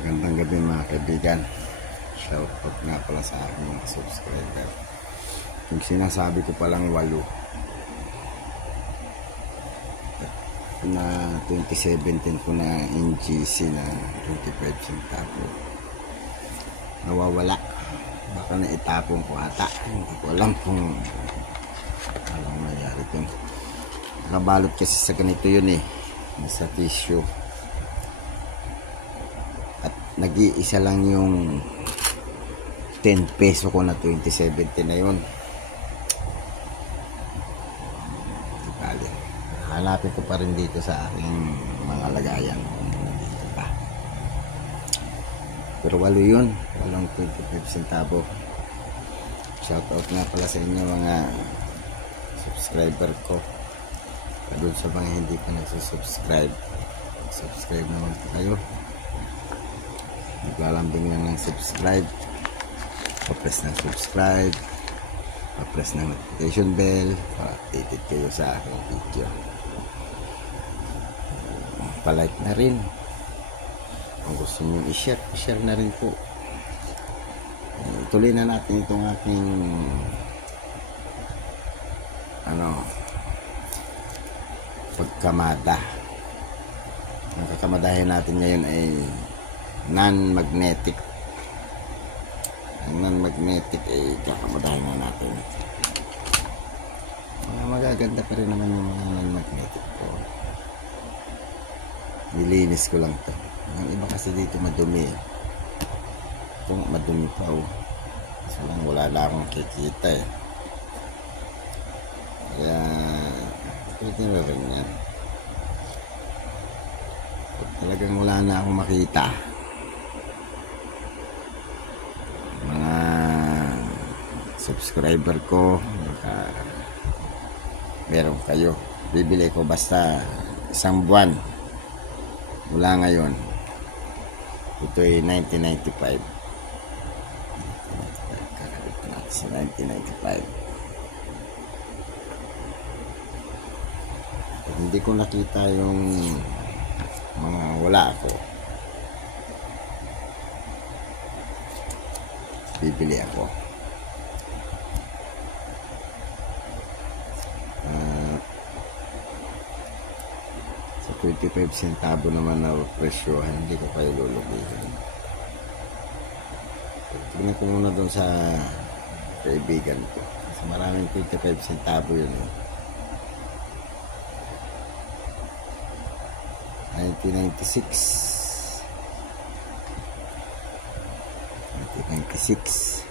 Magandang gabi mga kaibigan. Shoutout nga pala sa aking mga subscriber. Yung sinasabi ko palang 8 na 2017 ko na NGC na 25 centavo nawawala. Baka naitapon ko ata, hindi ko alam kung anong nangyari dun. Nakabalot kasi sa ganito yun sa tissue, at nag-iisa lang yung 10 peso ko na 2017 na yun. Hanapin ko pa rin dito sa aking mga lagayan kung nandito pa. Pero 8 yun, walang 25 centavo. Shoutout nga pala sa inyo mga subscriber ko. Doon sa mga hindi pa nagsusubscribe, subscribe naman po kayo. Naglalambing lang ng subscribe, pa-press ng subscribe, pa-press ng notification bell para updated kayo sa aking video. Pa-like na rin kung gusto nyo i-share, i-share na rin po. Tuloy na natin itong aking pagkamada. Ang kakamadahin natin ngayon ay non-magnetic. Ang non-magnetic ay kakamadahin na natin. Magaganda pa rin naman yung mga non-magnetic ko. Nilinis ko lang to. Ang iba kasi dito madumi ito madumi pa so lang wala na akong kikita kaya pwede na rin yan. Pag talagang wala na akong makita, mga subscriber ko, meron kayo, bibili ko basta 1 buwan mula ngayon. Ito ay 1995. Kakabit natin sa 1995. Pag hindi ko nakita yung mga wala ako, bibili ako. Sa 25 centavo naman na presyo, hindi ko kayo lulubihin. Tignan ko muna doon sa kaibigan ko. Kasi maraming 25 centavo yun. 1996. 1996.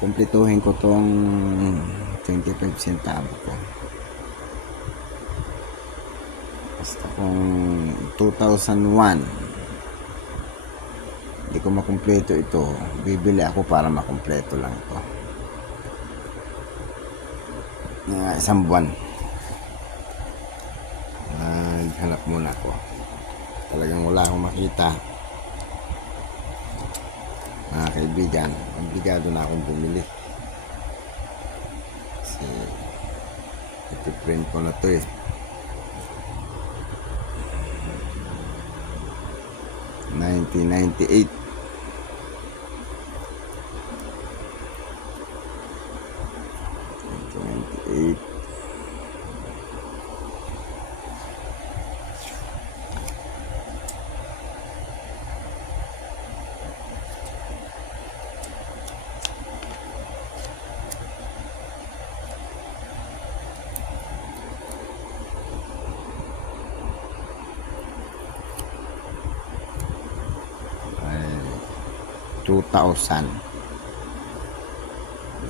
Kumpletuhin ko tong 25 centavo ko. Basta kung 2001 hindi ko makumpleto ito, bibili ako para makumpleto lang ito. Isang buwan. Naghanap muna ako. Talagang wala akong makita. Mga kaibigan, obligado na akong bumili kasi ipiprint ko na to 1998.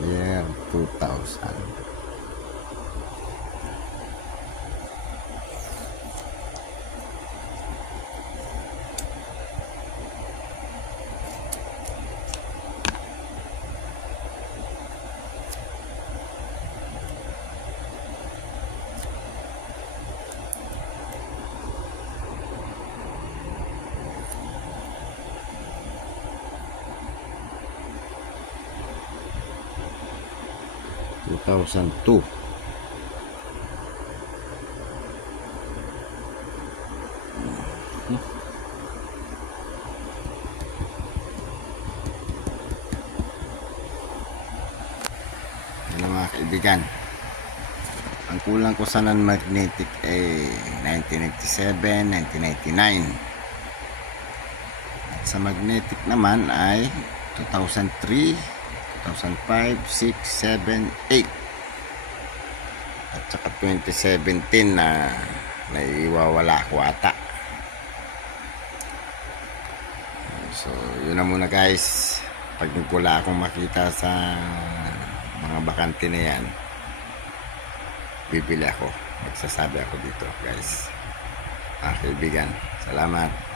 Year 2000. 2002. Yan mga kaibigan. Ang kulang ko sa non-magnetic ay 1997, 1999. At sa magnetic naman ay 2003, 2005, 6, 7, 8. At saka 2017 na naiwawala ko ata. So, yun na muna guys. Pag wala akong makita sa mga bakante na yan, bibili ako. Magsasabi ako dito guys. Kaibigan, salamat.